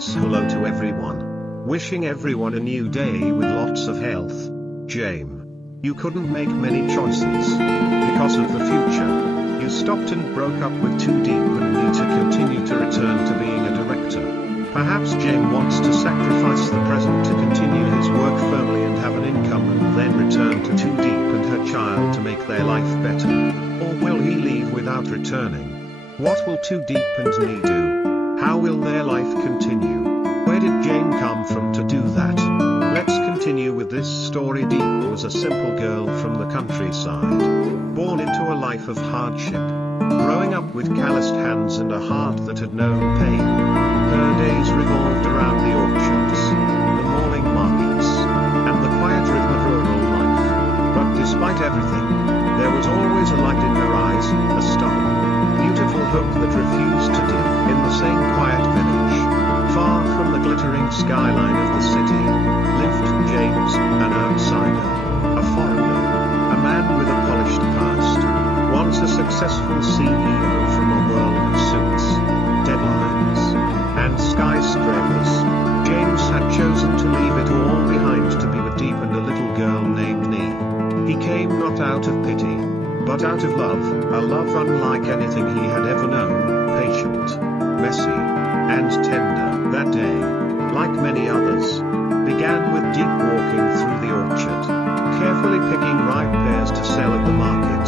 says hello to everyone. Wishing everyone a new day with lots of health. Jame. You couldn't make many choices. Because of the future. You stopped and broke up with Too Deep and need to continue to return to being a director. Perhaps Jame wants to sacrifice the present to continue his work firmly and have an income and then return to Too Deep and her child to make their life better. Or will he leave without returning? What will Too Deep and Nee do? How will their life continue? Where did Jame come from to do that? Let's continue with this story. Deep was a simple girl from the countryside, born into a life of hardship, growing up with calloused hands and a heart that had known pain. Her days revolved around the orchards, the morning markets, and the quiet rhythm of rural life. But despite everything, there was always a light in her eyes, a stubborn, beautiful hope that refused to dim. In the same quiet village, far from the glittering skyline of the city, lived James, an outsider, a foreigner, a man with a polished past, once a successful CEO from a world of suits, deadlines, and skyscrapers. James had chosen to leave it all behind to be with Deep and a little girl named Nee. He came not out of pity, but out of love, a love unlike anything he had ever known, patient, messy, and tender. That day, like many others, began with Deep walking through the orchard, carefully picking ripe pears to sell at the market.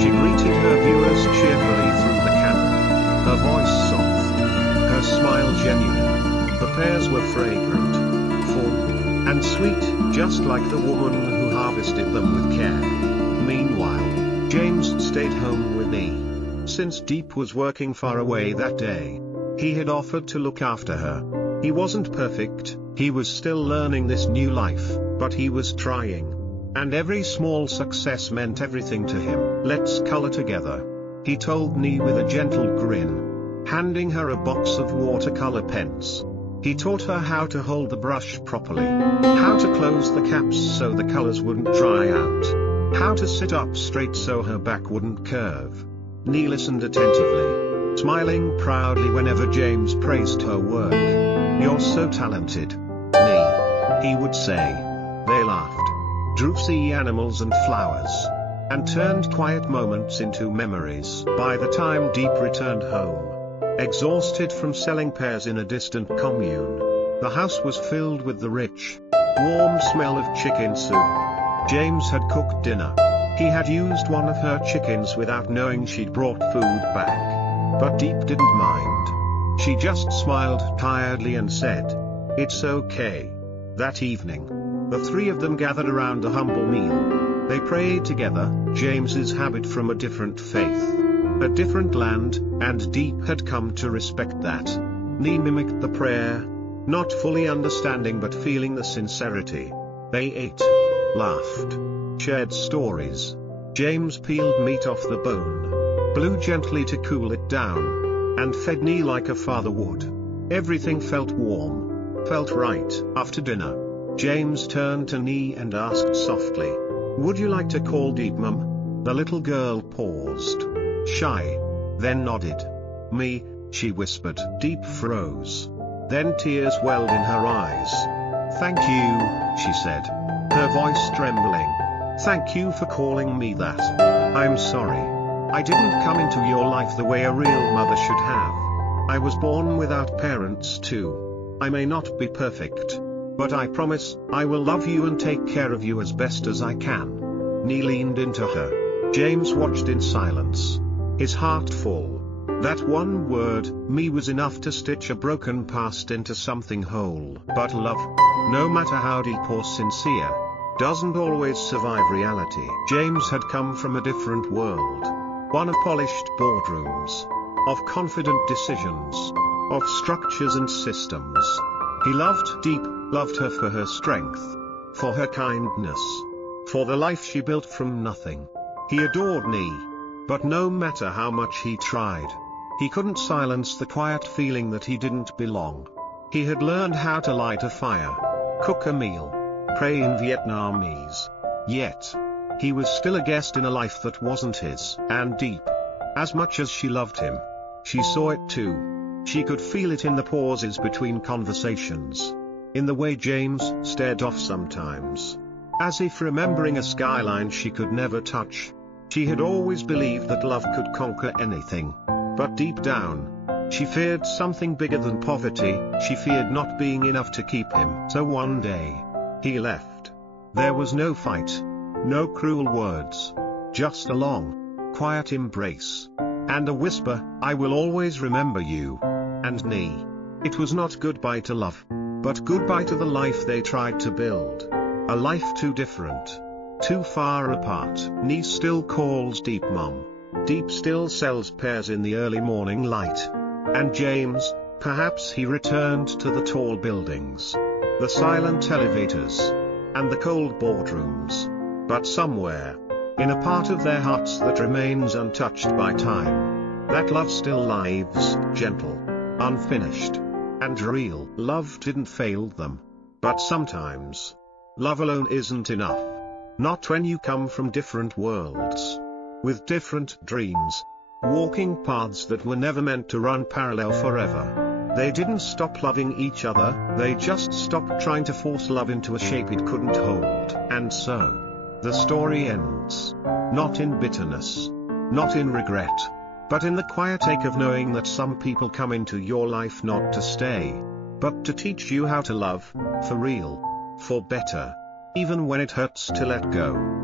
She greeted her viewers cheerfully through the camera, her voice soft, her smile genuine. The pears were fragrant, full, and sweet, just like the woman who harvested them with care. Meanwhile, James stayed home with Nee. Since Deep was working far away that day, he had offered to look after her. He wasn't perfect, he was still learning this new life, but he was trying. And every small success meant everything to him. Let's color together, he told Nee with a gentle grin, handing her a box of watercolor pens. He taught her how to hold the brush properly, how to close the caps so the colors wouldn't dry out, how to sit up straight so her back wouldn't curve. Nee listened attentively, smiling proudly whenever James praised her work. You're so talented, Nee, he would say. They laughed, drew sea animals and flowers, and turned quiet moments into memories. By the time Deep returned home, exhausted from selling pears in a distant commune, the house was filled with the rich, warm smell of chicken soup. James had cooked dinner. He had used one of her chickens without knowing she'd brought food back. But Deep didn't mind. She just smiled tiredly and said, "It's okay." That evening, the three of them gathered around a humble meal. They prayed together. James's habit from a different faith, a different land, and Deep had come to respect that. Nee mimicked the prayer, not fully understanding but feeling the sincerity. They ate, laughed, shared stories. James peeled meat off the bone, blew gently to cool it down, and fed Nee like a father would. Everything felt warm, felt right. After dinner, James turned to Nee and asked softly, "Would you like to call Deep Mum?" The little girl paused, shy, then nodded. "Me," she whispered. Deep froze. Then tears welled in her eyes. "Thank you," she said, her voice trembling. "Thank you for calling me that. I'm sorry. I didn't come into your life the way a real mother should have. I was born without parents too. I may not be perfect, but I promise, I will love you and take care of you as best as I can." Nee leaned into her. James watched in silence, his heart full. That one word, "me," was enough to stitch a broken past into something whole. But love, no matter how deep or sincere, doesn't always survive reality. James had come from a different world. One of polished boardrooms, of confident decisions, of structures and systems. He loved Deep, loved her for her strength, for her kindness, for the life she built from nothing. He adored Nee, but no matter how much he tried, he couldn't silence the quiet feeling that he didn't belong. He had learned how to light a fire, cook a meal, pray in Vietnamese. Yet, he was still a guest in a life that wasn't his. And Deep, as much as she loved him, she saw it too. She could feel it in the pauses between conversations. In the way James stared off sometimes, as if remembering a skyline she could never touch. She had always believed that love could conquer anything. But deep down, she feared something bigger than poverty. She feared not being enough to keep him. So one day, he left. There was no fight, no cruel words, just a long, quiet embrace, and a whisper, "I will always remember you." And Nee. It was not goodbye to love, but goodbye to the life they tried to build. A life too different, too far apart. Nee still calls Deep Mom. Deep still sells pears in the early morning light. And James, perhaps he returned to the tall buildings, the silent elevators, and the cold boardrooms. But somewhere, in a part of their hearts that remains untouched by time, that love still lives, gentle, unfinished, and real. Love didn't fail them. But sometimes, love alone isn't enough. Not when you come from different worlds, with different dreams, walking paths that were never meant to run parallel forever. They didn't stop loving each other, they just stopped trying to force love into a shape it couldn't hold. And so, the story ends. Not in bitterness, not in regret, but in the quiet ache of knowing that some people come into your life not to stay, but to teach you how to love, for real, for better, even when it hurts to let go.